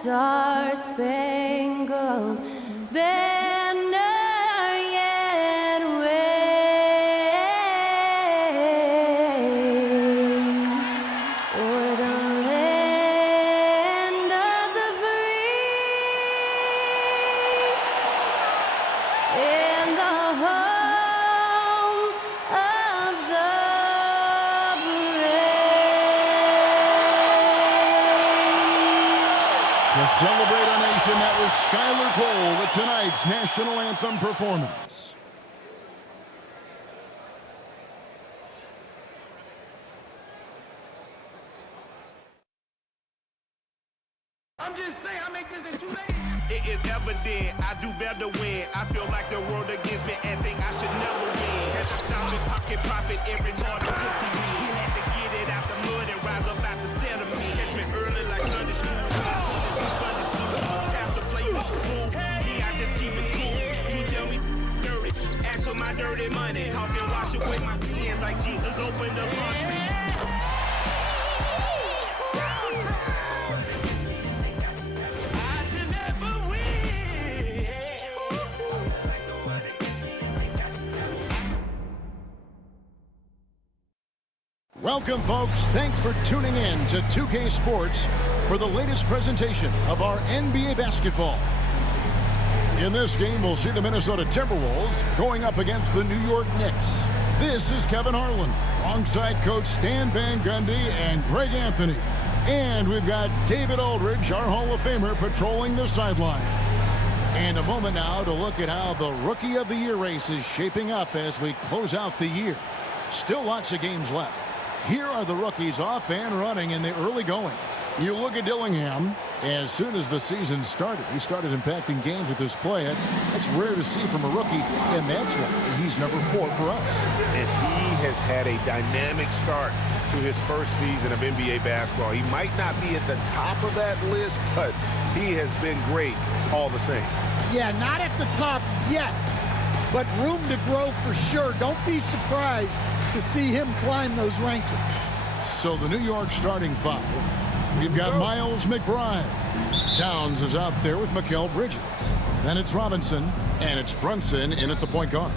star-spangled banner yet wave o'er the land of the free and the home of the brave. To celebrate our nation, that was Skylar Cole with tonight's national anthem performance. I'm just saying, I make this in 2 days. It is evident I do better when I feel like the world against me and think I should never win. Had to stop and pocket profit every time the pussy win. He had to get it out the mud and rise up out the sediment. Catch me early like Sunday school. Sunday school. Pastor play with the fool. Yeah, I just keep it cool. He tell me dirty. Ask for my dirty money. Talking wash away my sins like Jesus opened the laundry. Welcome, folks. Thanks for tuning in to 2K Sports for the latest presentation of our NBA basketball. In this game, we'll see the Minnesota Timberwolves going up against the New York Knicks. This is Kevin Harlan, alongside Coach Stan Van Gundy and Greg Anthony. And we've got David Aldridge, our Hall of Famer, patrolling the sidelines. And a moment now to look at how the Rookie of the Year race is shaping up as we close out the year. Still lots of games left. Here are the rookies off and running in the early going. You look at Dillingham. As soon as the season started, he started impacting games with his play. That's rare to see from a rookie, and that's why he's number 4 for us. And he has had a dynamic start to his first season of NBA basketball. He might not be at the top of that list, but he has been great all the same. Yeah, not at the top yet, but room to grow for sure. Don't be surprised to see him climb those rankings. So the New York starting 5. We've got Miles McBride. Towns is out there with Mikal Bridges. Then it's Robinson, and it's Brunson in at the point guard.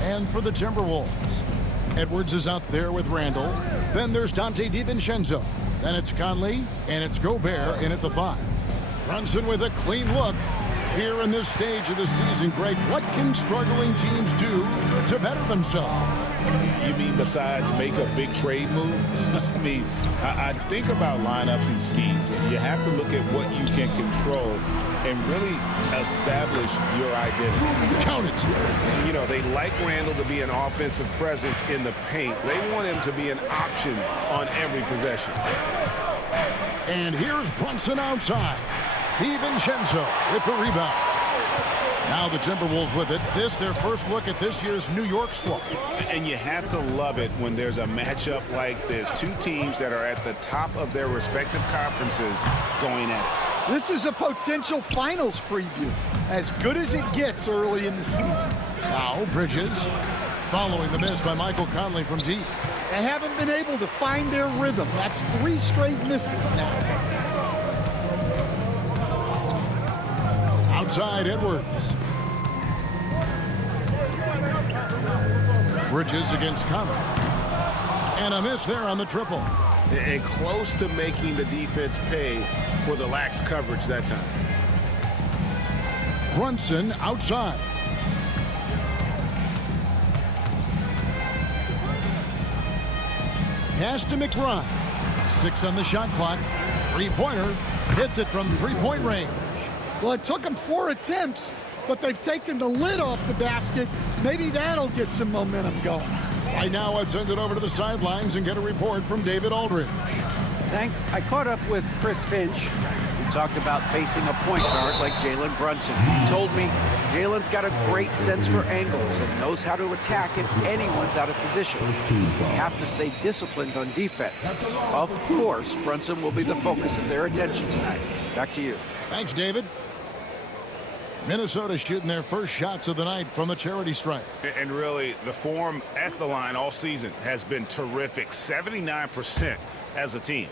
And for the Timberwolves, Edwards is out there with Randall. Then there's Dante DiVincenzo. Then it's Conley, and it's Gobert in at the 5. Brunson with a clean look. Here in this stage of the season, Greg, what can struggling teams do to better themselves? You mean besides make a big trade move? I mean, I think about lineups and schemes. You have to look at what you can control and really establish your identity. Count it. You know, they like Randall to be an offensive presence in the paint. They want him to be an option on every possession. And here's Brunson outside. DiVincenzo with the rebound. Now the Timberwolves with it. This their first look at this year's New York squad. And you have to love it when there's a matchup like this. Two teams that are at the top of their respective conferences going at it. This is a potential finals preview, as good as it gets early in the season. Now Bridges following the miss by Michael Conley from deep. They haven't been able to find their rhythm. That's 3 straight misses now. Outside Edwards. Bridges against Conley. And a miss there on the triple. And close to making the defense pay for the lax coverage that time. Brunson outside. Pass to McBride. 6 on the shot clock. 3-pointer. Hits it from 3-point range. Well, it took them 4 attempts, but they've taken the lid off the basket. Maybe that'll get some momentum going. Right now, let's send it over to the sidelines and get a report from David Aldridge. Thanks. I caught up with Chris Finch. He talked about facing a point guard like Jalen Brunson. He told me Jalen's got a great sense for angles and knows how to attack if anyone's out of position. We have to stay disciplined on defense. Of course, Brunson will be the focus of their attention tonight. Back to you. Thanks, David. Minnesota shooting their first shots of the night from the charity stripe. And really, the form at the line all season has been terrific. 79% as a team.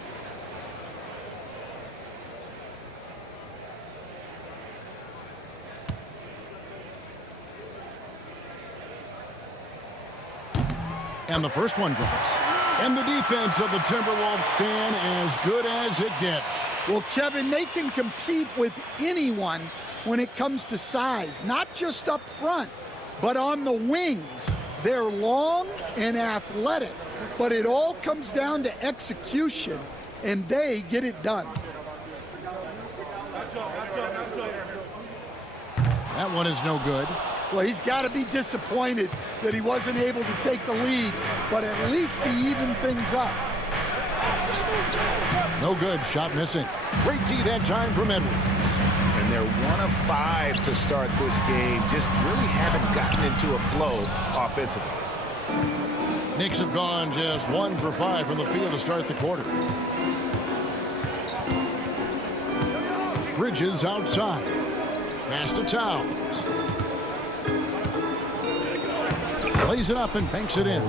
And the first one drops. And the defense of the Timberwolves stand as good as it gets. Well, Kevin, they can compete with anyone when it comes to size, not just up front, but on the wings. They're long and athletic, but it all comes down to execution, and they get it done. That one is no good. Well, he's got to be disappointed that he wasn't able to take the lead, but at least he evened things up. No good. Shot missing. Great D that time from Edwards. And they're 1 of 5 to start this game. Just really haven't gotten into a flow offensively. Knicks have gone just 1 for 5 from the field to start the quarter. Bridges outside. Pass to Towns. Plays it up and banks it in.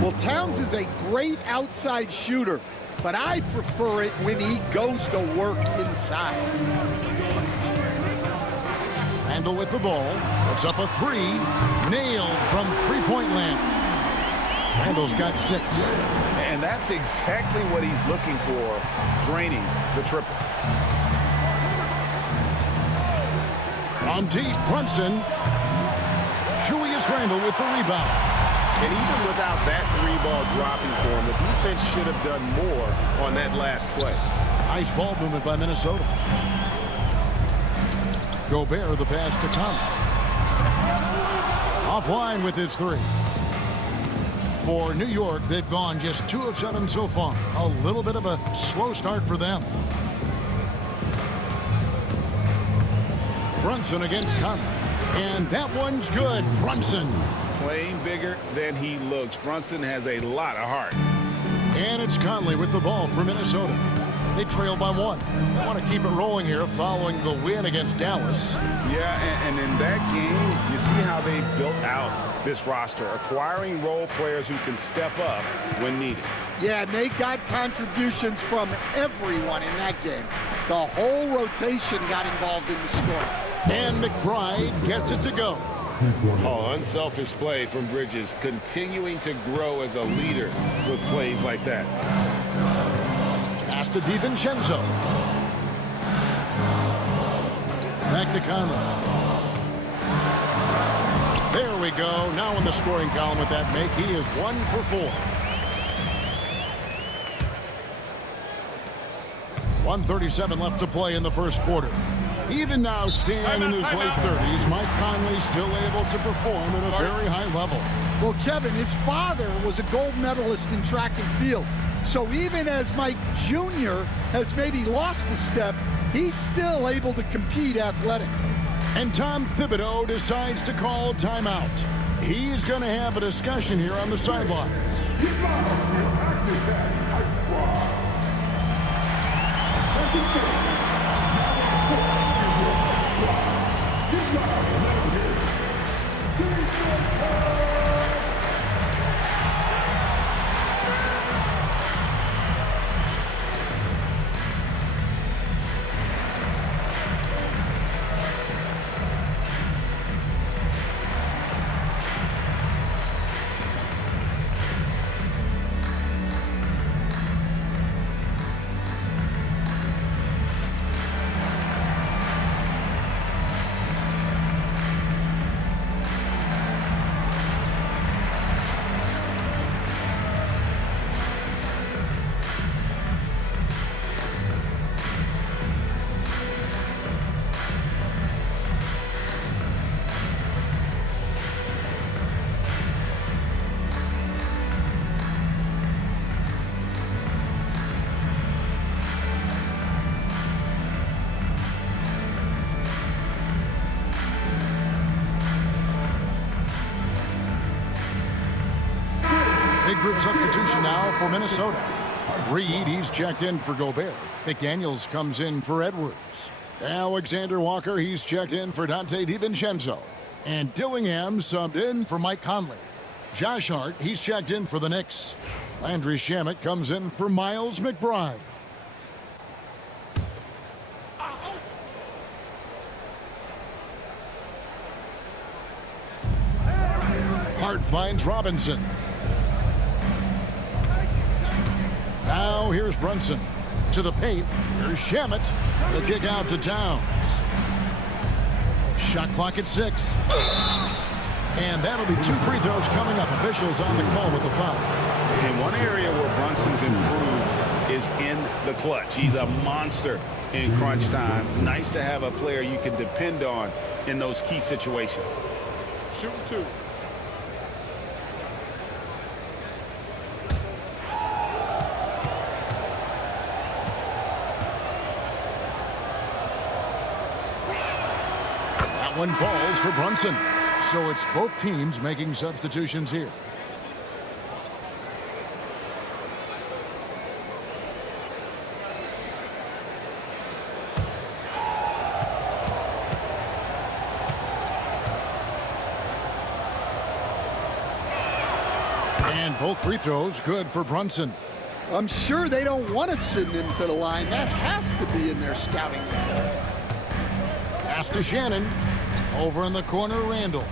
Well, Towns is a great outside shooter, but I prefer it when he goes to work inside. Randle with the ball. Puts up a 3. Nailed from three-point land. Randle's got 6. And that's exactly what he's looking for, draining the triple. On deep, Brunson. Julius Randle with the rebound. And even without that 3-ball dropping for him, the defense should have done more on that last play. Nice ball movement by Minnesota. Gobert, the pass to Conley. Offline with his 3. For New York, they've gone just 2 of 7 so far. A little bit of a slow start for them. Brunson against Conley. And that one's good. Brunson. Playing bigger than he looks. Brunson has a lot of heart. And it's Conley with the ball for Minnesota. They trail by 1. They want to keep it rolling here following the win against Dallas. Yeah, and in that game, you see how they built out this roster, acquiring role players who can step up when needed. Yeah, and they got contributions from everyone in that game. The whole rotation got involved in the score. And McBride gets it to go. Oh, unselfish play from Bridges, continuing to grow as a leader with plays like that. Pass to DiVincenzo. Back to Conley. There we go. Now in the scoring column with that make, he is 1 for 4. 1:37 left to play in the first quarter. Even now, Stan in his late 30s, Mike Conley still able to perform at a very high level. Well, Kevin, his father was a gold medalist in track and field. So even as Mike Jr. has maybe lost a step, he's still able to compete athletically. And Tom Thibodeau decides to call timeout. He's going to have a discussion here on the sideline. Big group substitution now for Minnesota. Reed, he's checked in for Gobert. McDaniels comes in for Edwards. Alexander Walker, he's checked in for Dante DiVincenzo. And Dillingham subbed in for Mike Conley. Josh Hart, he's checked in for the Knicks. Landry Shamet comes in for Miles McBride. Hart finds Robinson. here's Brunson. To the paint. Here's Shamet. The kick out to Towns. Shot clock at 6. And that'll be 2 free throws coming up. Officials on the call with the foul. And one area where Brunson's improved is in the clutch. He's a monster in crunch time. Nice to have a player you can depend on in those key situations. Shoot 2. That one falls for Brunson. So it's both teams making substitutions here. And both free throws good for Brunson. I'm sure they don't want to send him to the line. That has to be in their scouting report. Pass to Shannon. Over in the corner, Randall.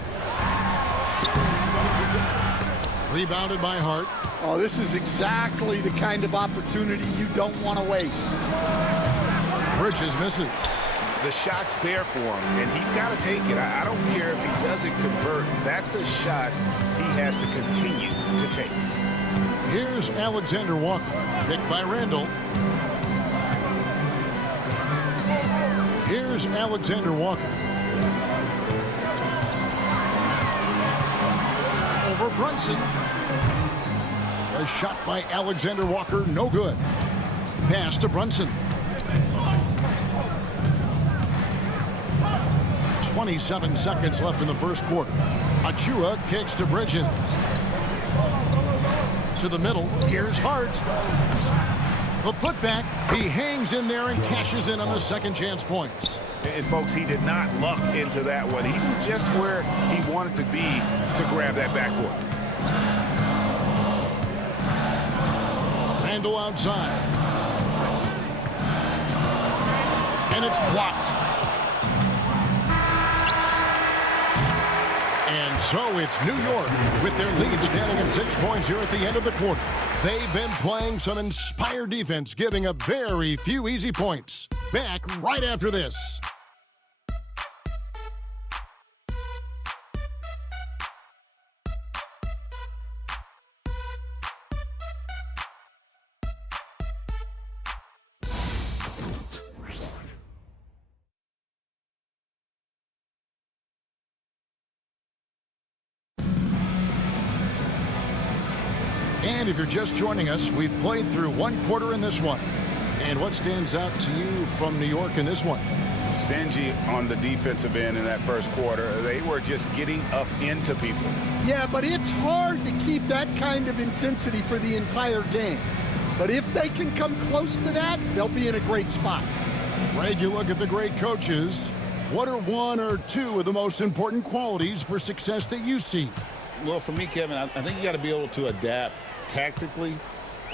Rebounded by Hart. Oh, this is exactly the kind of opportunity you don't want to waste. Bridges misses. The shot's there for him, and he's got to take it. I don't care if he doesn't convert. That's a shot he has to continue to take. Here's Alexander Walker. Picked by Randall. Here's Alexander Walker. Over Brunson. A shot by Alexander Walker, no good. Pass to Brunson. 27 seconds left in the first quarter. Achua kicks to Bridges. To the middle, here's Hart. The putback, he hangs in there and cashes in on the second chance points. And folks, he did not luck into that one. He was just where he wanted to be to grab that backboard. Randall outside. And it's blocked. And so it's New York with their lead standing at 6 points here at the end of the quarter. They've been playing some inspired defense, giving up very few easy points. Back right after this. And if you're just joining us, we've played through one quarter in this one. And what stands out to you from New York in this one? Stingy on the defensive end in that first quarter. They were just getting up into people. Yeah, but it's hard to keep that kind of intensity for the entire game. But if they can come close to that, they'll be in a great spot. Greg, you look at the great coaches. What are one or two of the most important qualities for success that you see? Well, for me, Kevin, I think you got to be able to adapt tactically.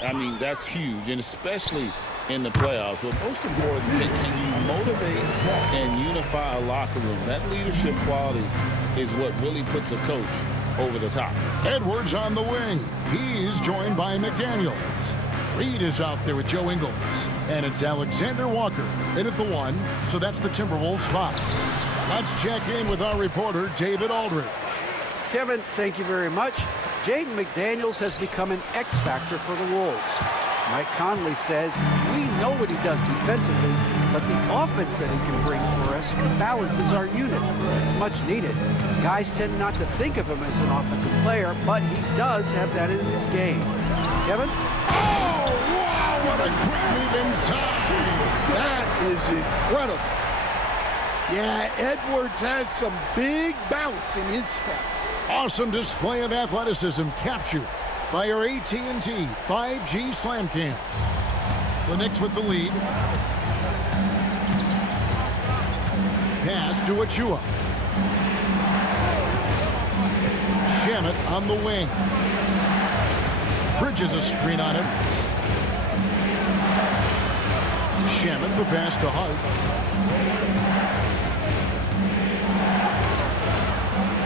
I mean, that's huge, and especially in the playoffs. But most important, can you motivate and unify a locker room? That leadership quality is what really puts a coach over the top. Edwards on the wing. He's joined by McDaniels. Reed is out there with Joe Ingles. And it's Alexander Walker in at the 1, so that's the Timberwolves 5. Let's check in with our reporter, David Aldridge. Kevin, thank you very much. Jaden McDaniels has become an X factor for the Wolves. Mike Conley says, we know what he does defensively, but the offense that he can bring for us balances our unit. It's much needed. Guys tend not to think of him as an offensive player, but he does have that in his game. Kevin? Oh, wow, what a quick move inside. That is incredible. Yeah, Edwards has some big bounce in his step. Awesome display of athleticism captured by our AT&T 5G Slam Cam. The Knicks with the lead. Pass to Achua. Shamet on the wing. Bridges a screen on Edwards. Shamet the pass to Hart.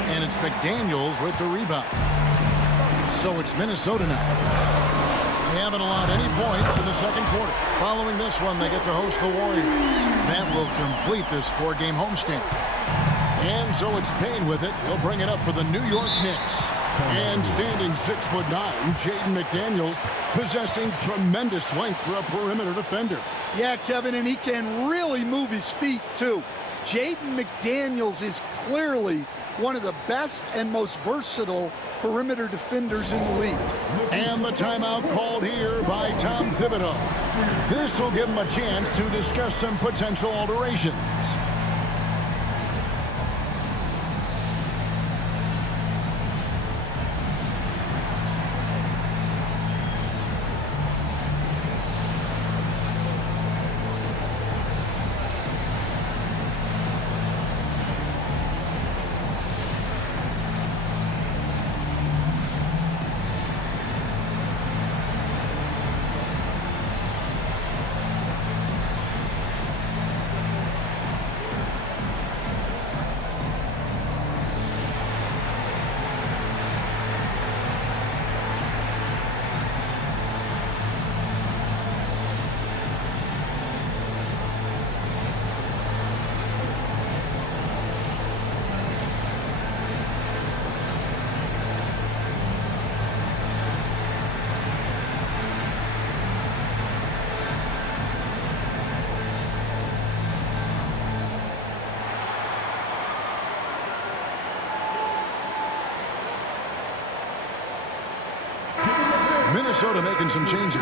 And it's McDaniels with the rebound. So it's Minnesota now. haven't allowed any points in the second quarter. Following this one, they get to host the Warriors. That will complete this 4-game homestand. And so it's Payne with it. He'll bring it up for the New York Knicks. And standing 6'9", Jaden McDaniels, possessing tremendous length for a perimeter defender. Yeah, Kevin, and he can really move his feet, too. Jaden McDaniels is clearly one of the best and most versatile perimeter defenders in the league. And the timeout called here by Tom Thibodeau. This will give him a chance to discuss some potential alterations. Minnesota making some changes.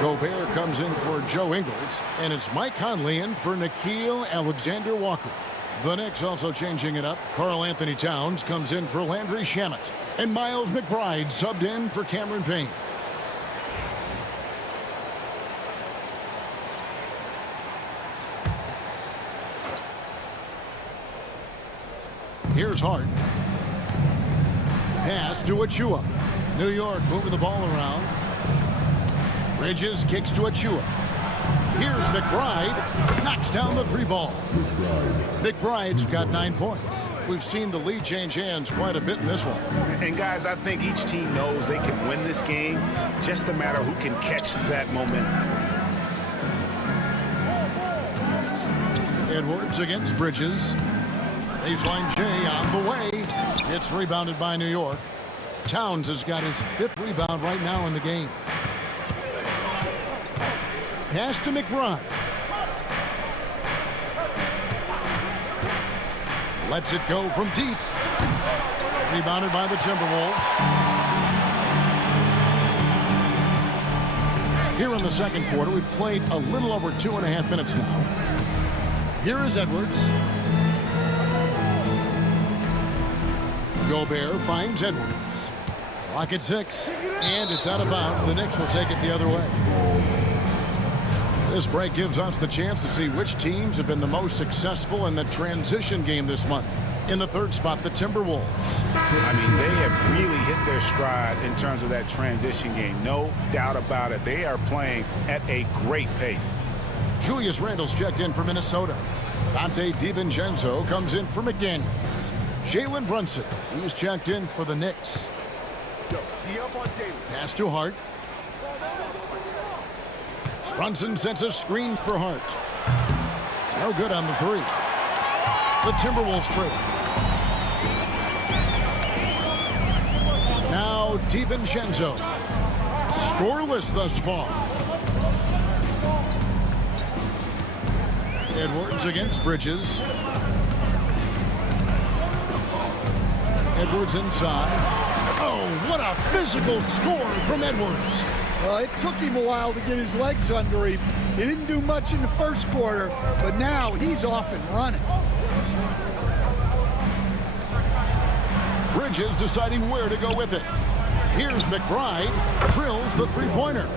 Gobert comes in for Joe Ingles, and it's Mike Conley in for Nickeil Alexander-Walker. The Knicks also changing it up. Karl Anthony Towns comes in for Landry Shamet, and Miles McBride subbed in for Cameron Payne. Here's Hart. Pass to Achua. New York moving the ball around. Bridges kicks to Achua. Here's McBride. Knocks down the 3-ball. McBride's got 9 points. We've seen the lead change hands quite a bit in this one. And guys, I think each team knows they can win this game. Just a matter who can catch that momentum. Edwards against Bridges. Baseline J on the way. It's rebounded by New York. Towns has got his 5th rebound right now in the game. Pass to McBride. Lets it go from deep. Rebounded by the Timberwolves. Here in the second quarter, we've played a little over 2.5 minutes now. Here is Edwards. Gobert finds Edwards. Clock at 6, and it's out of bounds. The Knicks will take it the other way. This break gives us the chance to see which teams have been the most successful in the transition game this month. In the third spot, the Timberwolves. I mean, they have really hit their stride in terms of that transition game. No doubt about it. They are playing at a great pace. Julius Randle's checked in for Minnesota. Dante DiVincenzo comes in for McDaniels. Jalen Brunson, he's checked in for the Knicks. Pass to Hart. Brunson sets a screen for Hart. No good on the 3. The Timberwolves trade. Now DiVincenzo. Scoreless thus far. Edwards against Bridges. Edwards inside. Oh, what a physical score from Edwards. Well, it took him a while to get his legs under him. He didn't do much in the first quarter, but now he's off and running. Bridges deciding where to go with it. Here's McBride. Drills the 3-pointer.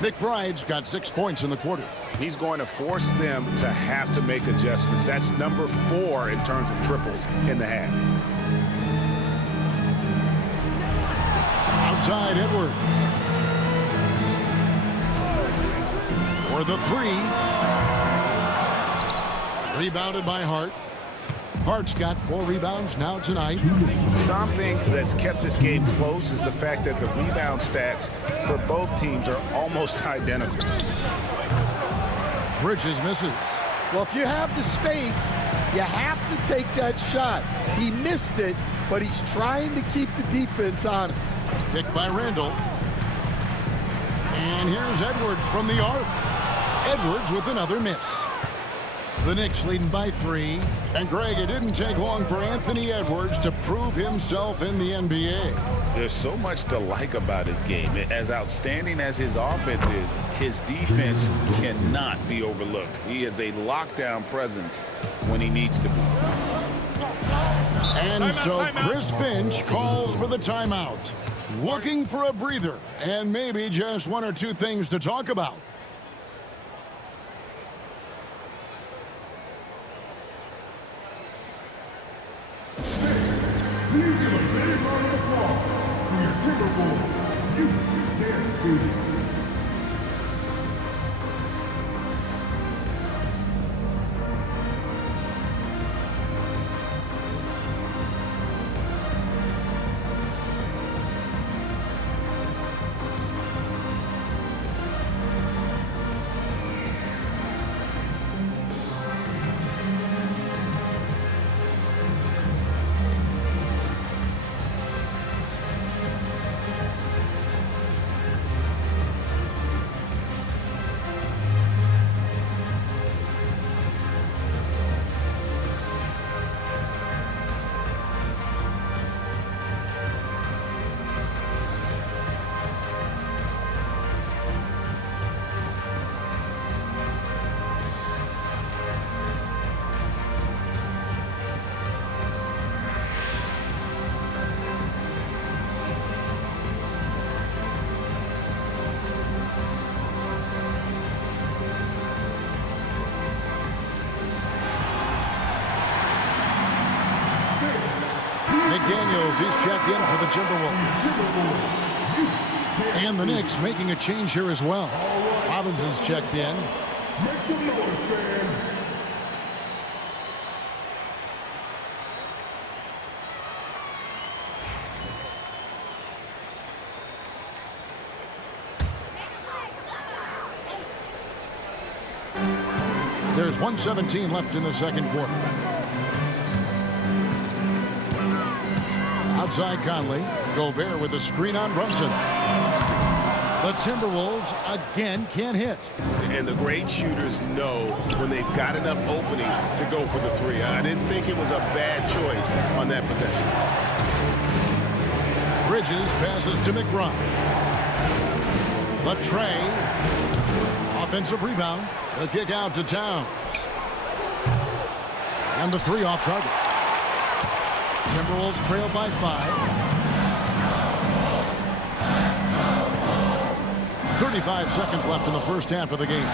McBride's got 6 points in the quarter. He's going to force them to have to make adjustments. That's number 4 in terms of triples in the half. Outside Edwards. For the 3. Rebounded by Hart. Hart's got 4 rebounds now tonight. Something that's kept this game close is the fact that the rebound stats for both teams are almost identical. Bridges misses. Well, if you have the space, you have to take that shot. He missed it, but he's trying to keep the defense honest. Picked by Randall. And here's Edwards from the arc. Edwards with another miss. The Knicks leading by 3. And Greg, it didn't take long for Anthony Edwards to prove himself in the NBA. There's so much to like about his game. As outstanding as his offense is, his defense cannot be overlooked. He is a lockdown presence when he needs to be. And so Chris Finch calls for the timeout. Looking for a breather and maybe just 1 or 2 things to talk about. Please give a big round of applause for your Timberwolves. You can't beat it. McDaniels, he's checked in for the Timberwolves. And the Knicks making a change here as well. Robinson's checked in. Make some noise, fans. There's 1:17 left in the second quarter. Outside Conley. Gobert with a screen on Brunson. The Timberwolves again can't hit. And the great shooters know when they've got enough opening to go for the 3. I didn't think it was a bad choice on that possession. Bridges passes to McBride. The tray. Offensive rebound. The kick out to Towns. And the 3 off target. Timberwolves trail by 5. 35 seconds left in the first half of the game.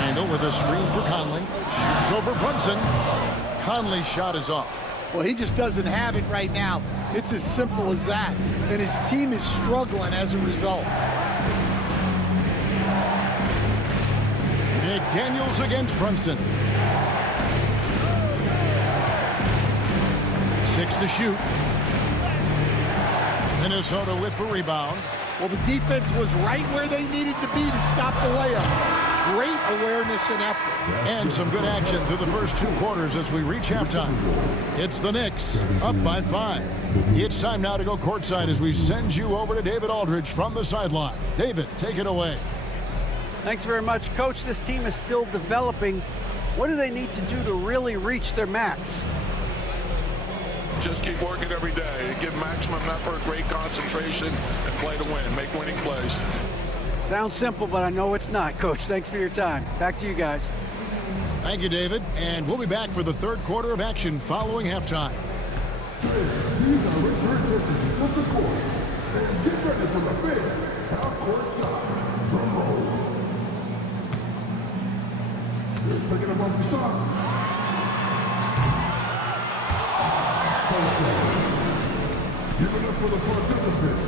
Randall with a screen for Conley. Shoots over Brunson. Conley's shot is off. Well, he just doesn't have it right now. It's as simple as that. And his team is struggling as a result. McDaniels against Brunson. 6 to shoot. Minnesota with the rebound. Well, the defense was right where they needed to be to stop the layup. Great awareness and effort. And some good action through the first 2 quarters as we reach halftime. It's the Knicks up by 5. It's time now to go courtside as we send you over to David Aldridge from the sideline. David, take it away. Thanks very much, Coach. This team is still developing. What do they need to do to really reach their max? Just keep working every day. Give maximum effort, great concentration, and play to win. Make winning plays. Sounds simple, but I know it's not, Coach. Thanks for your time. Back to you guys. Thank you, David. And we'll be back for the third quarter of action following halftime. These are return tickets of the court. And get ready for the big half-court shot. Drum roll. Here's taking him off the shot. Give it up for the participants.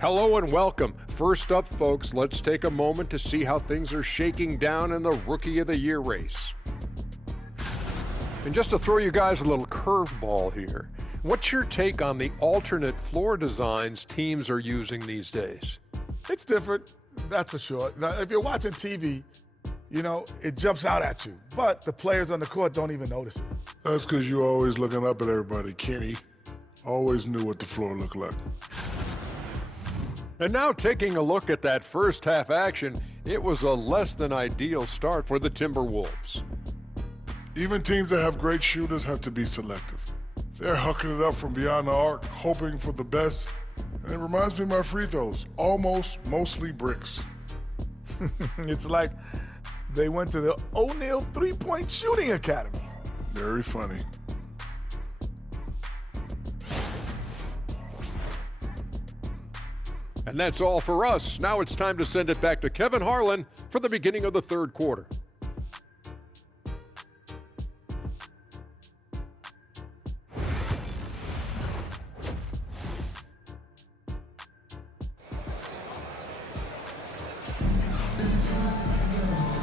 Hello and welcome. First up, folks, let's take a moment to see how things are shaking down in the Rookie of the Year race. And just to throw you guys a little curveball here, what's your take on the alternate floor designs teams are using these days? It's different, that's for sure. Now, if you're watching TV, you know, it jumps out at you, but the players on the court don't even notice it. That's because you're always looking up at everybody, Kenny. Always knew what the floor looked like. And now taking a look at that first half action, it was a less than ideal start for the Timberwolves. Even teams that have great shooters have to be selective. They're hucking it up from beyond the arc, hoping for the best. And it reminds me of my free throws, mostly bricks. It's like they went to the O'Neal three-point shooting academy. Very funny. And that's all for us. Now it's time to send it back to Kevin Harlan for the beginning of the third quarter.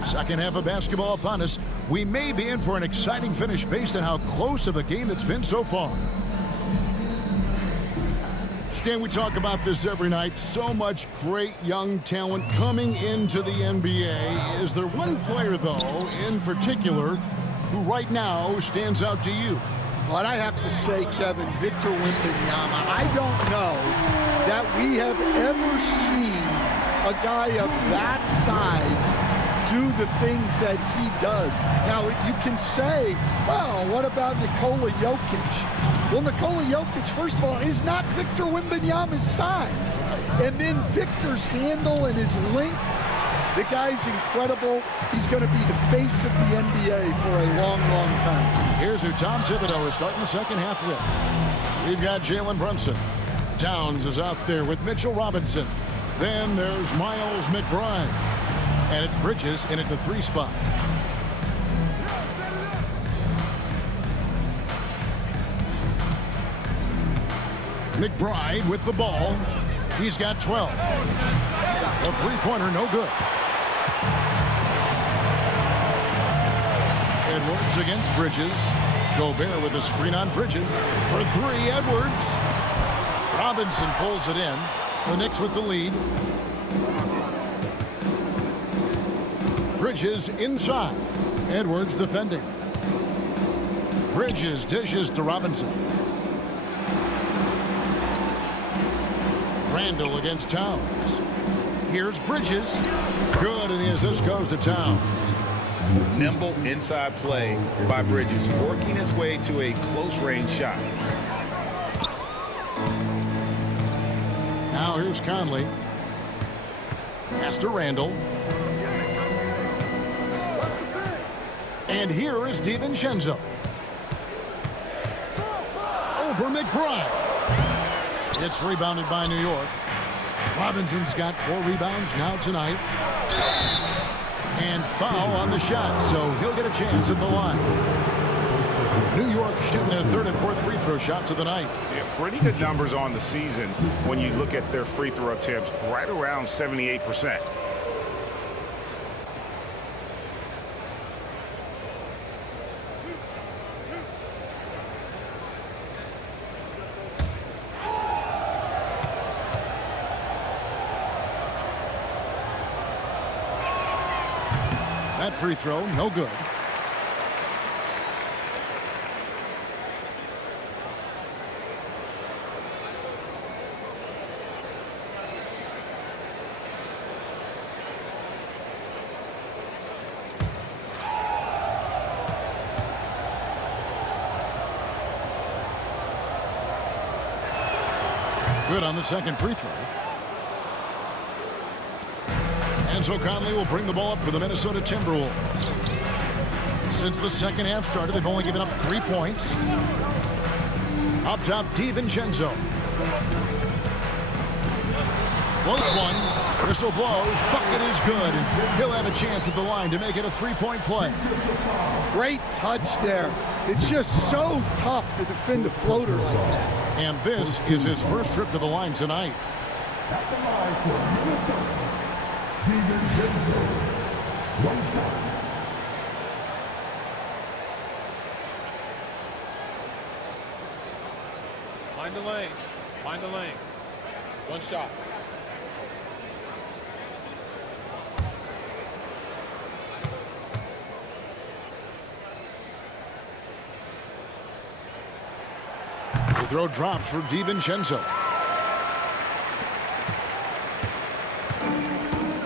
Second half of basketball upon us. We may be in for an exciting finish based on how close of a game it's been so far. Stan, we talk about this every night. So much great young talent coming into the NBA. Is there one player, though, in particular, who right now stands out to you? Well, I have to say, Kevin, Victor Wembanyama. I don't know that we have ever seen a guy of that size do the things that he does. Now, you can say, well, what about Nikola Jokic? Well, Nikola Jokic, first of all, is not Victor Wembanyama's size. And then Victor's handle and his length, the guy's incredible. He's going to be the face of the NBA for a long, long time. Here's who Tom Thibodeau is starting the second half with. We've got Jalen Brunson. Towns is out there with Mitchell Robinson. Then there's Miles McBride. And it's Bridges in at the 3 spot. McBride with the ball. He's got 12. A three-pointer, no good. Edwards against Bridges. Gobert with a screen on Bridges. For 3, Edwards. Robinson pulls it in. The Knicks with the lead. Bridges inside. Edwards defending. Bridges dishes to Robinson. Randall against Towns. Here's Bridges. Good, and the assist goes to Towns. Nimble inside play by Bridges, working his way to a close-range shot. Now here's Conley. Pass to Randall. And here is DiVincenzo. Over McBride. It's rebounded by New York. Robinson's got 4 rebounds now tonight. And foul on the shot, so he'll get a chance at the line. New York shooting their 3rd and 4th free throw shots of the night. Yeah, pretty good numbers on the season when you look at their free throw attempts, right around 78%. That free throw, no good. Good on the second free throw. And so Conley will bring the ball up for the Minnesota Timberwolves. Since the second half started, they've only given up 3 points. Up top, DiVincenzo. Floats one. Whistle blows. Bucket is good. And he'll have a chance at the line to make it a 3-point play. Great touch there. It's just so tough to defend a floater like that. And this is his first trip to the line tonight. At the line for Minnesota, DiVincenzo. One shot. Mind the lanes. Mind the lanes. One shot. The throw drops for DiVincenzo.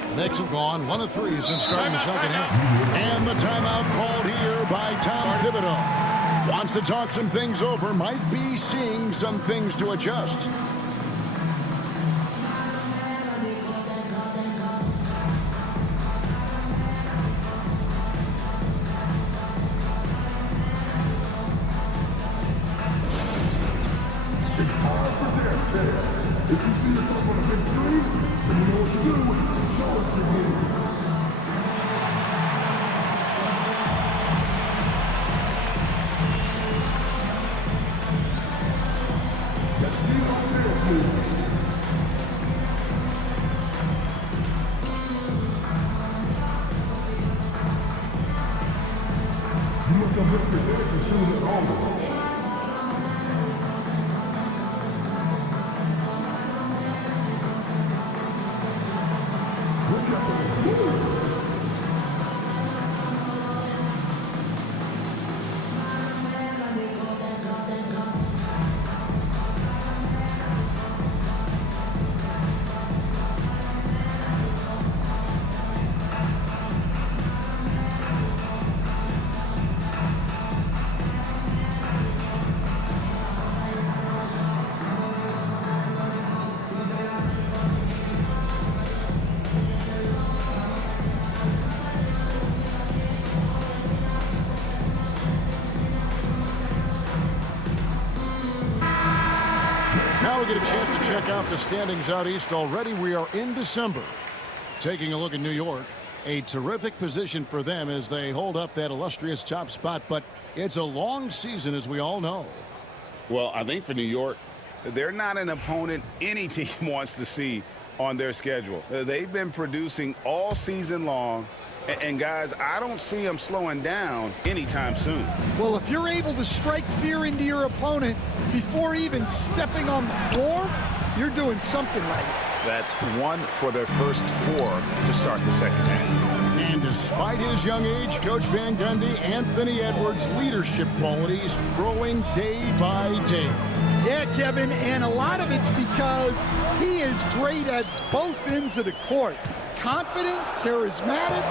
The Knicks have gone 1 of 3 since starting the second half. And the timeout called here by Tom Thibodeau. Wants to talk some things over, might be seeing some things to adjust. It's time for dance dance. If you see yourself on a big screen, then you know what to do. Show us your move. Let's see those dance moves. You must have left your dance and shoes at home. Now we get a chance to check out the standings out east. Already we are in December. Taking a look at New York, a terrific position for them as they hold up that illustrious top spot, but it's a long season, as we all know. Well, I think for New York, they're not an opponent any team wants to see on their schedule. They've been producing all season long, and guys, I don't see them slowing down anytime soon. Well, if you're able to strike fear into your opponent before even stepping on the floor, you're doing something right. That's 1 for their first 4 to start the second half. And despite his young age, Coach Van Gundy, Anthony Edwards' leadership qualities growing day by day. Yeah, Kevin, and a lot of it's because he is great at both ends of the court. Confident, charismatic,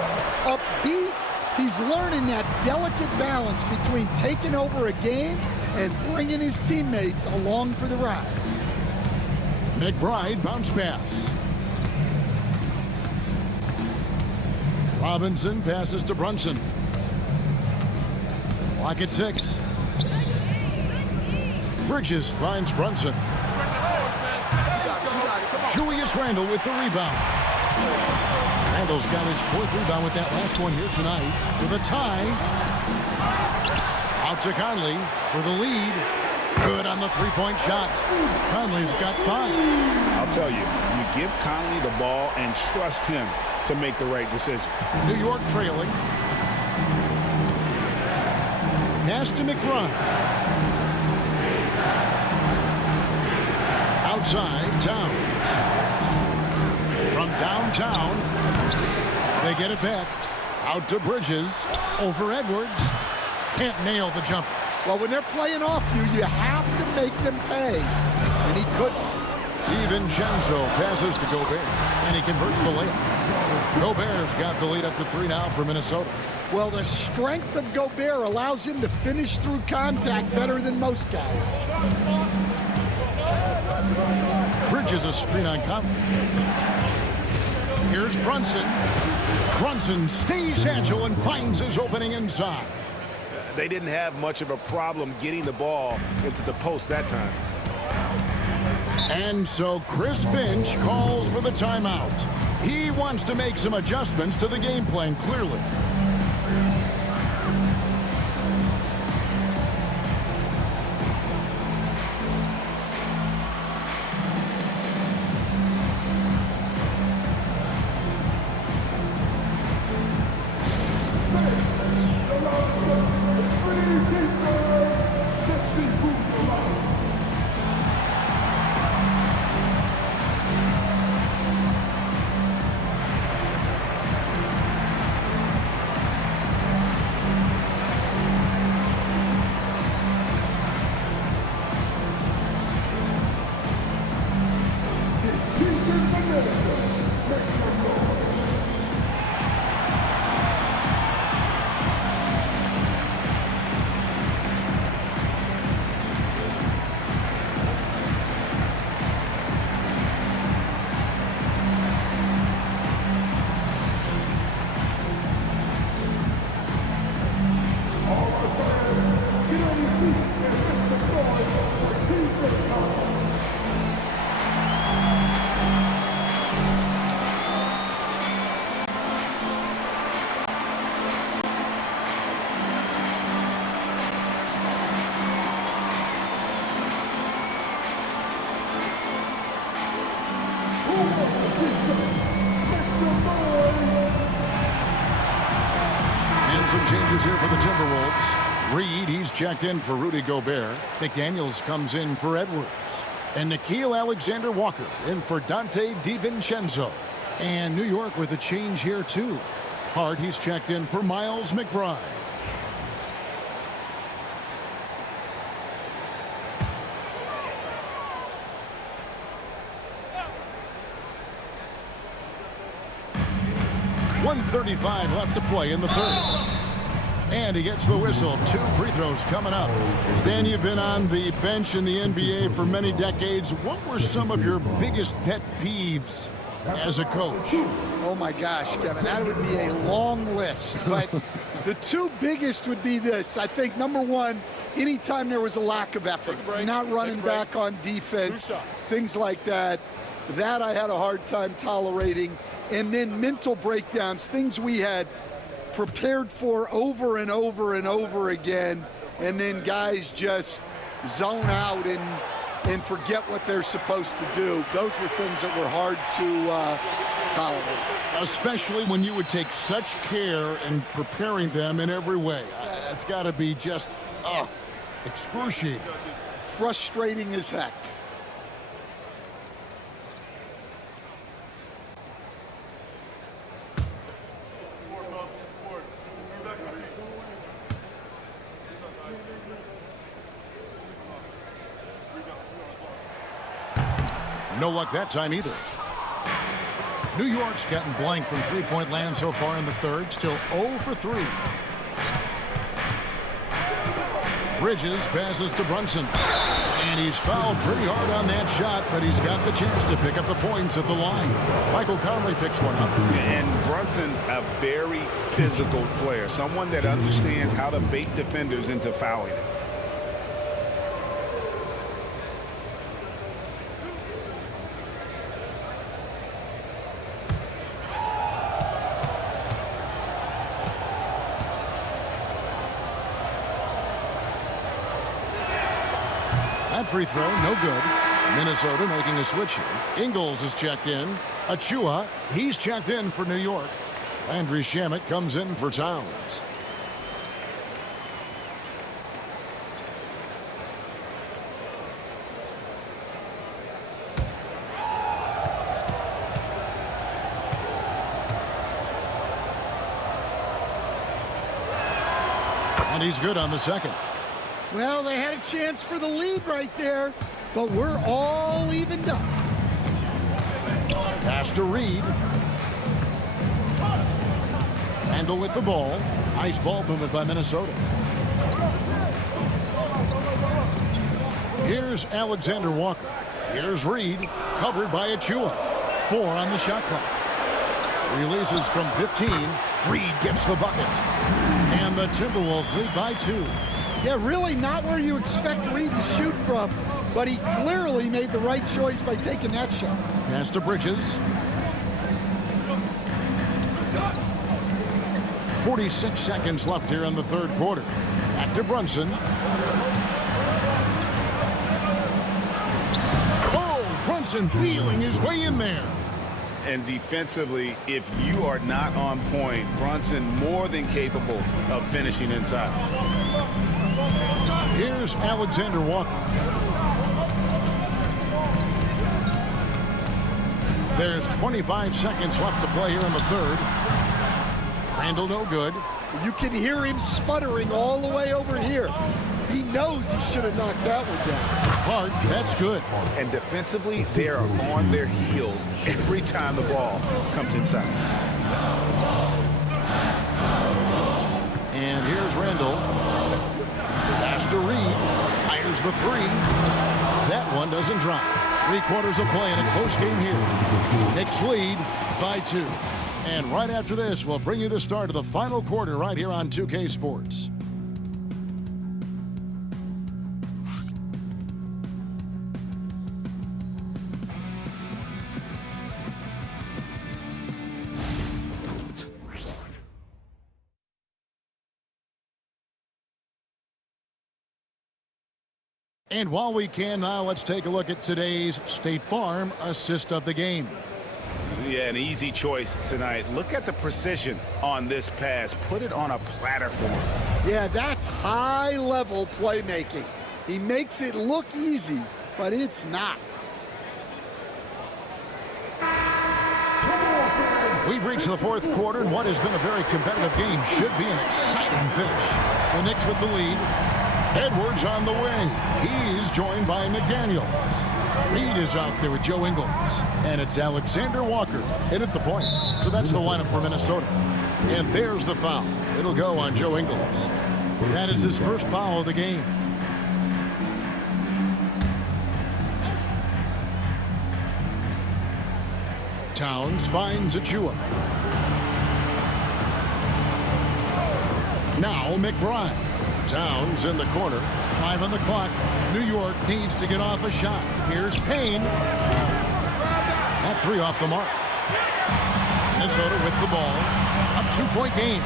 upbeat. He's learning that delicate balance between taking over a game and bringing his teammates along for the ride. McBride bounce pass. Robinson passes to Brunson. Clock at 6. Bridges finds Brunson. Julius Randle with the rebound. Randle's got his 4th rebound with that last one here tonight for the tie. Out to Conley for the lead. Good on the three-point shot. Conley's got 5. I'll tell you, you give Conley the ball and trust him to make the right decision. New York trailing. Pass to McBride. Outside, Towns. From downtown, they get it back. Out to Bridges. Over Edwards. Can't nail the jumper. Well, when they're playing off you, you have to make them pay. And he couldn't. DiVincenzo passes to Gobert, and he converts the layup. Gobert's got the lead up to 3 now for Minnesota. Well, the strength of Gobert allows him to finish through contact better than most guys. Bridges a screen on Conley. Here's Brunson. Brunson stays agile and finds his opening inside. They didn't have much of a problem getting the ball into the post that time. And so Chris Finch calls for the timeout. He wants to make some adjustments to the game plan, clearly. some changes here for the Timberwolves. Reed, he's checked in for Rudy Gobert. McDaniels comes in for Edwards. And Nickeil Alexander-Walker in for Dante DiVincenzo. And New York with a change here, too. Hart, he's checked in for Miles McBride. .135 left to play in the third. And he gets the whistle. 2 free throws coming up. Dan, you've been on the bench in the NBA for many decades. What were some of your biggest pet peeves as a coach? Oh my gosh, Kevin, that would be a long list. But the 2 biggest would be this. I think number 1, anytime there was a lack of effort, not running back on defense, things like that, that I had a hard time tolerating. And then mental breakdowns, things we had prepared for over and over and over again, and then guys just zone out and forget what they're supposed to do. Those were things that were hard to tolerate. Especially when you would take such care in preparing them in every way. It's got to be just excruciating. Frustrating as heck. No luck that time either. New York's gotten blank from three-point land so far in the third. Still 0 for 3. Bridges passes to Brunson. And he's fouled pretty hard on that shot, but he's got the chance to pick up the points at the line. Michael Conley picks one up. And Brunson, a very physical player, someone that understands how to bait defenders into fouling. That free throw, no good. Minnesota making a switch here. Ingles is checked in. Achua, he's checked in for New York. Landry Shamet comes in for Towns. And he's good on the second. Well, they had a chance for the lead right there, but we're all evened up. Pass to Reed. Handle with the ball. Nice ball movement by Minnesota. Here's Alexander Walker. Here's Reed, covered by Achua. 4 on the shot clock. Releases from 15. Reed gets the bucket. And the Timberwolves lead by 2. Yeah, really not where you expect Reed to shoot from, but he clearly made the right choice by taking that shot. Pass to Bridges. 46 seconds left here in the third quarter. Back to Brunson. Oh, Brunson wheeling his way in there. And defensively, if you are not on point, Brunson more than capable of finishing inside. Here's Alexander Walker. There's 25 seconds left to play here in the third. Randall no good. You can hear him sputtering all the way over here. He knows he should have knocked that one down. Hart, that's good. And defensively, they are on their heels every time the ball comes inside. And here's Randall. Pass to Reed. Fires the 3. That one doesn't drop. 3/4 of play in a close game here. Knicks lead by 2. And right after this, we'll bring you the start of the final quarter right here on 2K Sports. And while we can now, let's take a look at today's State Farm assist of the game. Yeah, an easy choice tonight. Look at the precision on this pass. Put it on a platter for him. Yeah, that's high-level playmaking. He makes it look easy, but it's not. We've reached the fourth quarter, and what has been a very competitive game should be an exciting finish. The Knicks with the lead. Edwards on the wing. He's joined by McDaniels. Reed is out there with Joe Ingles. And it's Alexander Walker in at the point. So that's the lineup for Minnesota. And there's the foul. It'll go on Joe Ingles. That is his first foul of the game. Towns finds Achua. Now McBride. Towns in the corner. 5 on the clock. New York needs to get off a shot. Here's Payne. That 3 off the mark. Minnesota with the ball. A 2-point game.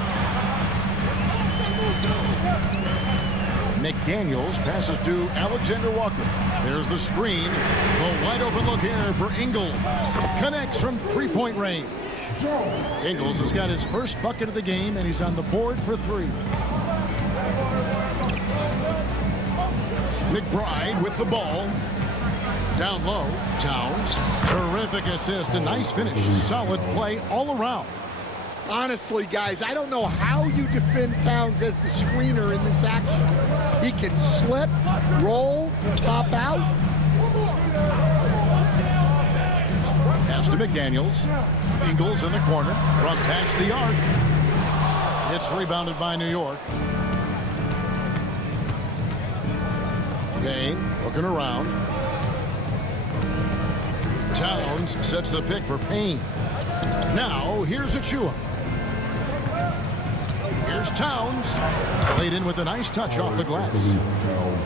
McDaniels passes to Alexander Walker. There's the screen. The wide open look here for Ingles. Connects from 3-point range. Ingles has got his first bucket of the game, and he's on the board for 3. McBride with the ball. Down low, Towns. Terrific assist, a nice finish. Solid play all around. Honestly, guys, I don't know how you defend Towns as the screener in this action. He can slip, roll, pop out. Pass to McDaniels. Ingles in the corner. From past the arc. It's rebounded by New York. Payne looking around. Towns sets the pick for Payne. Now, here's Achua. Here's Towns. Played in with a nice touch off the glass.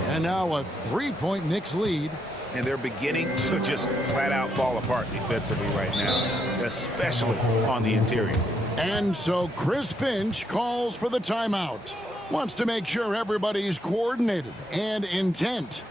And now a 3-point Knicks lead. And they're beginning to just flat out fall apart defensively right now, especially on the interior. And so Chris Finch calls for the timeout. Wants to make sure everybody's coordinated and intent.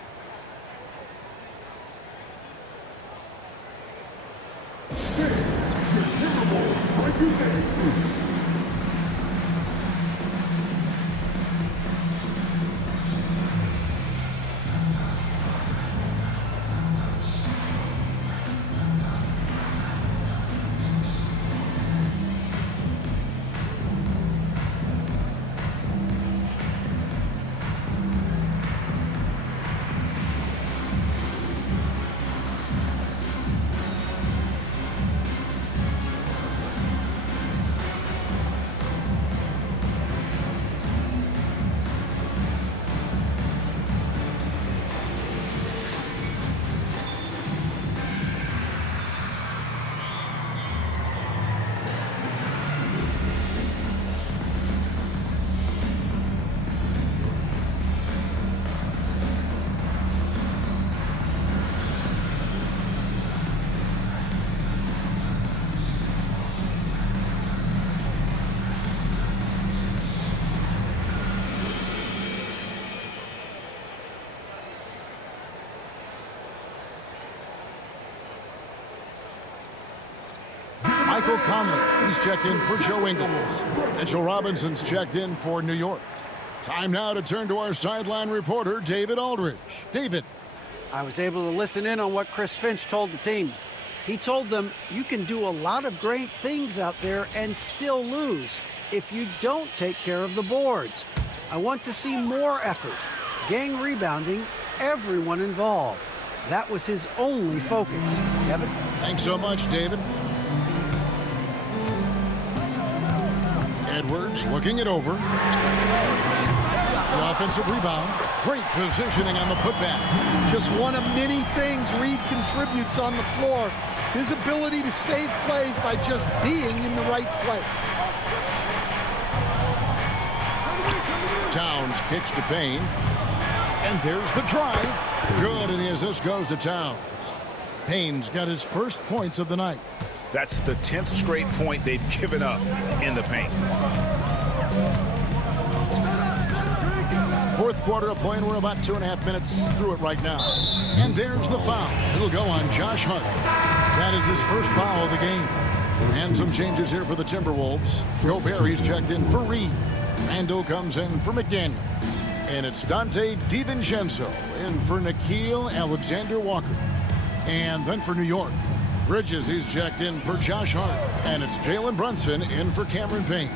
Michael Conley, he's checked in for Joe Ingles. Mitchell Robinson's checked in for New York. Time now to turn to our sideline reporter, David Aldridge. David. I was able to listen in on what Chris Finch told the team. He told them you can do a lot of great things out there and still lose if you don't take care of the boards. I want to see more effort, gang rebounding, everyone involved. That was his only focus. Kevin? Thanks so much, David. Edwards looking it over. The offensive rebound. Great positioning on the putback. Just one of many things Reed contributes on the floor. His ability to save plays by just being in the right place. Towns kicks to Payne. And there's the drive. Good, and the assist goes to Towns. Payne's got his first points of the night. That's the 10th straight point they've given up in the paint. Fourth quarter of play, and we're about 2.5 minutes through it right now. And there's the foul. It'll go on Josh Hart. That is his first foul of the game. And some changes here for the Timberwolves. Gobert, he's checked in for Reed. Randall comes in for McDaniels. And it's Dante DiVincenzo in for Nickeil Alexander-Walker. And then for New York, Bridges, he's checked in for Josh Hart. And it's Jalen Brunson in for Cameron Payne.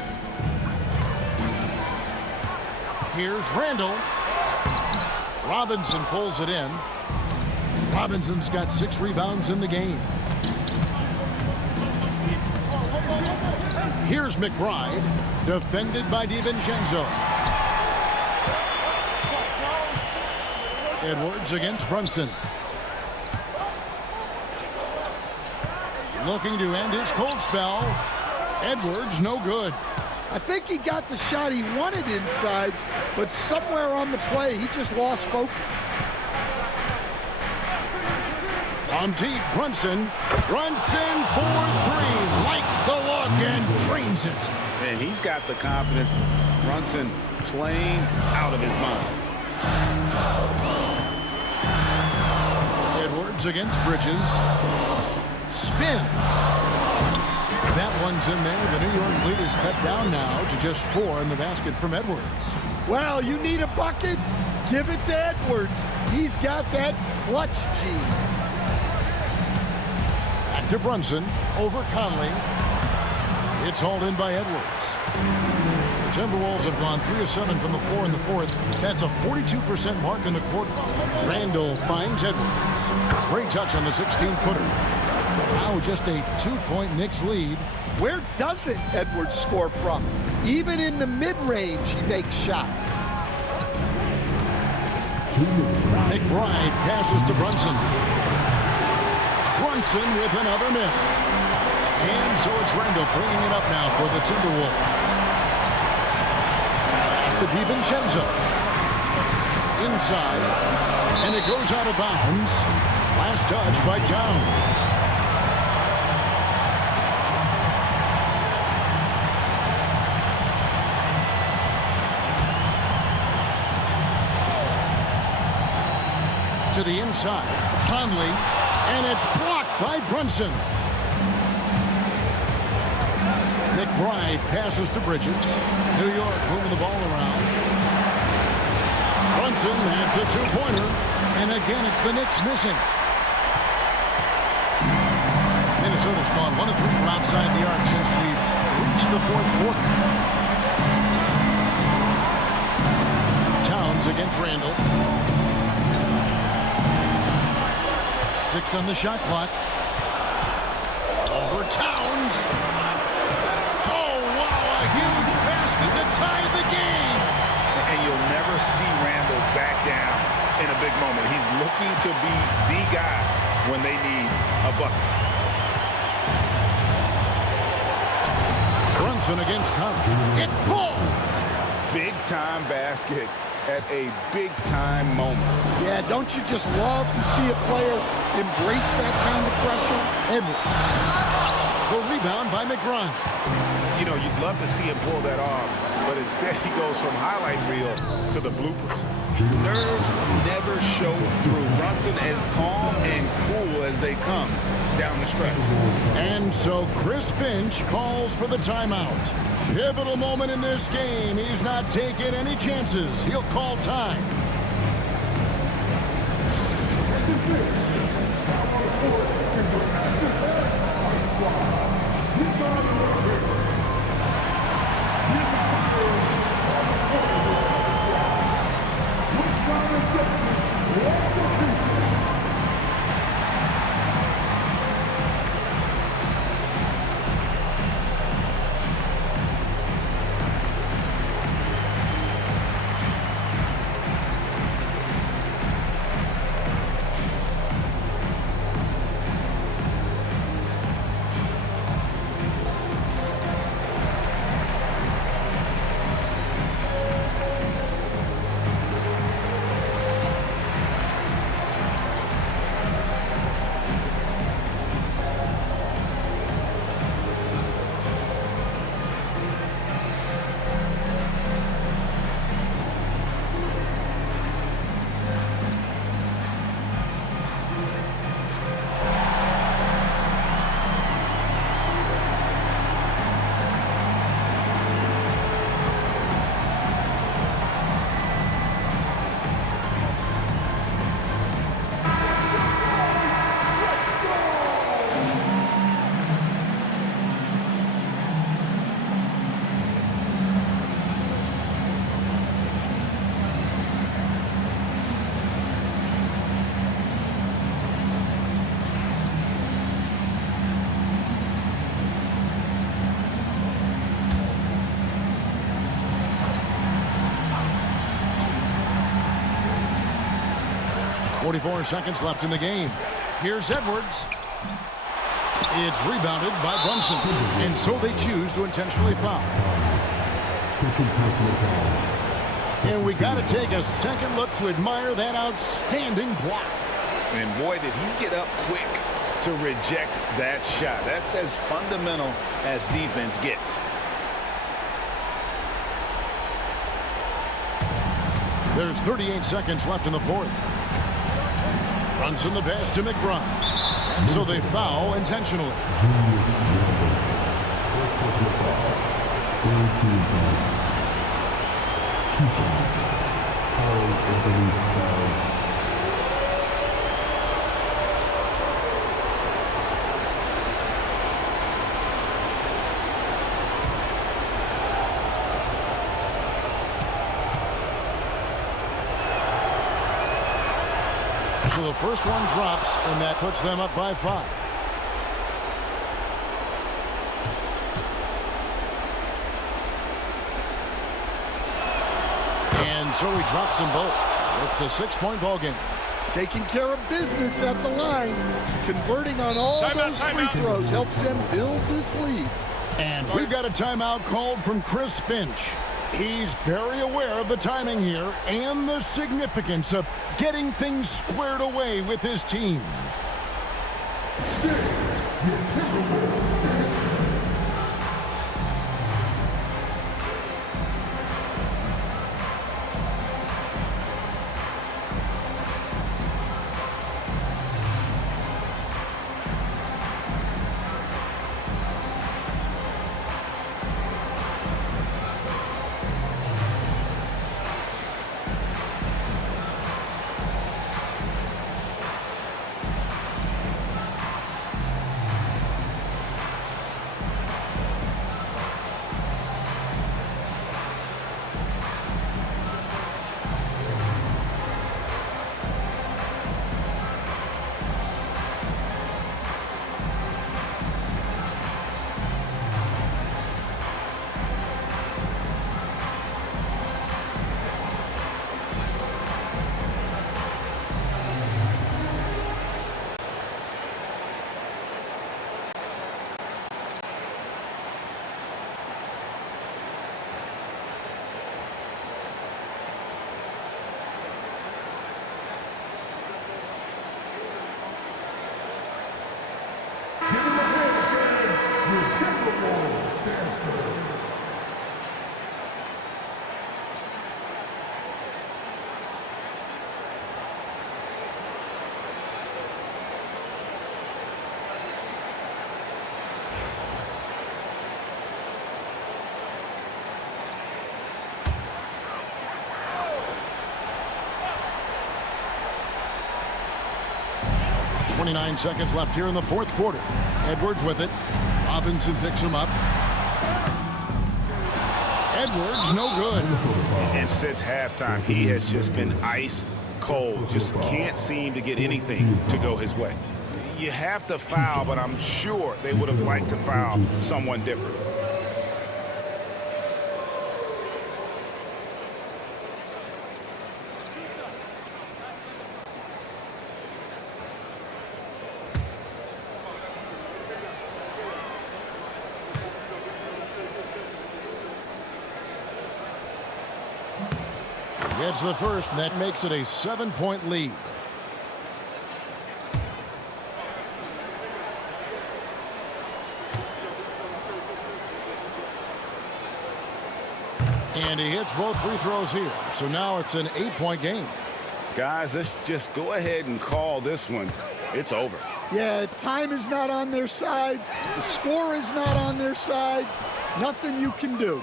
Here's Randall. Robinson pulls it in. Robinson's got 6 rebounds in the game. Here's McBride, defended by DiVincenzo. Edwards against Brunson. Looking to end his cold spell. Edwards, no good. I think he got the shot he wanted inside, but somewhere on the play, he just lost focus. On deep, Brunson. Brunson for 3. Likes the look and drains it. And he's got the confidence. Brunson playing out of his mind. Edwards against Bridges. Spins. That one's in there. The New York lead is cut down now to just 4 in the basket from Edwards. Well, you need a bucket? Give it to Edwards. He's got that clutch gene. Back to Brunson. Over Conley. It's hauled in by Edwards. The Timberwolves have gone 3 of 7 from the floor in the fourth. That's a 42% mark in the quarter. Randall finds Edwards. Great touch on the 16-footer. Now just a 2-point Knicks lead. Where doesn't Edwards score from? Even in the mid-range, he makes shots. McBride passes to Brunson. Brunson with another miss. And so it's Randall bringing it up now for the Timberwolves. Pass to DiVincenzo. Inside. And it goes out of bounds. Last touch by Towns. To the inside, Conley, and it's blocked by Brunson. McBride passes to Bridges. New York moving the ball around. Brunson has a 2-pointer, and again it's the Knicks missing. Minnesota's gone 1 of 3 from outside the arc since we've reached the fourth quarter. Towns against Randall. 6 on the shot clock. Over Towns. Oh, wow, a huge basket to tie the game. And you'll never see Randall back down in a big moment. He's looking to be the guy when they need a bucket. Brunson against Conley. It falls. Big-time basket at a big-time moment. Yeah, don't you just love to see a player embrace that kind of pressure? Edwards. The rebound by McBride. You know, you'd love to see him pull that off, but instead he goes from highlight reel to the bloopers. Nerves never show through. Brunson as calm and cool as they come down the stretch. And so Chris Finch calls for the timeout. Pivotal moment in this game. He's not taking any chances. He'll call time. 44 seconds left in the game. Here's Edwards. It's rebounded by Brunson, and so they choose to intentionally foul. And we got to take a second look to admire that outstanding block. And boy, did he get up quick to reject that shot. That's as fundamental as defense gets. There's 38 seconds left in the fourth. Brunson the pass to McBride. And so they foul intentionally. So the first one drops, and that puts them up by 5. And so he drops them both. It's a 6-point ball game. Taking care of business at the line. Converting on all those free throws helps them build this lead. And we've got a timeout called from Chris Finch. He's very aware of the timing here and the significance of getting things squared away with his team. .29 seconds left here in the fourth quarter. Edwards with it. Robinson picks him up. Edwards, no good. And since halftime, he has just been ice cold. Just can't seem to get anything to go his way. You have to foul, but I'm sure they would have liked to foul someone different. Gets the first, and that makes it a 7-point lead. And he hits both free throws here. So now it's an 8-point game. Guys, let's just go ahead and call this one. It's over. Yeah, time is not on their side. The score is not on their side. Nothing you can do.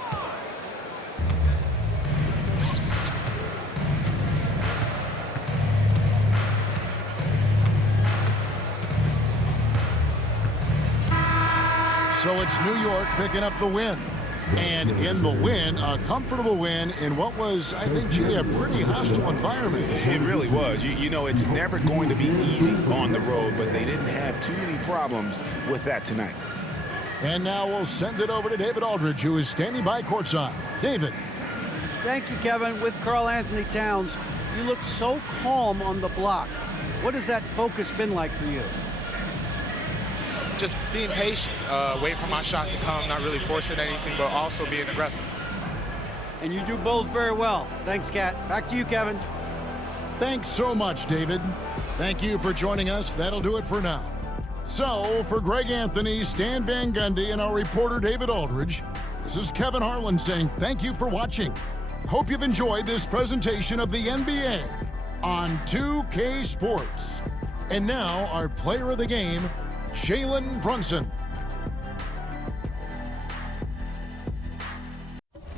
So it's New York picking up the win. And in the win, a comfortable win in what was, I think, Jay, a pretty hostile environment. It really was. You know, it's never going to be easy on the road, but they didn't have too many problems with that tonight. And now we'll send it over to David Aldridge, who is standing by courtside. David. Thank you, Kevin. With Karl Anthony Towns, you looked so calm on the block. What has that focus been like for you? Just being patient, waiting for my shot to come, not really forcing anything, but also being aggressive. And you do both very well. Thanks, Kat. Back to you, Kevin. Thanks so much, David. Thank you for joining us. That'll do it for now. So, for Greg Anthony, Stan Van Gundy, and our reporter David Aldridge, this is Kevin Harlan saying thank you for watching. Hope you've enjoyed this presentation of the NBA on 2K Sports. And now, our player of the game, Jalen Brunson.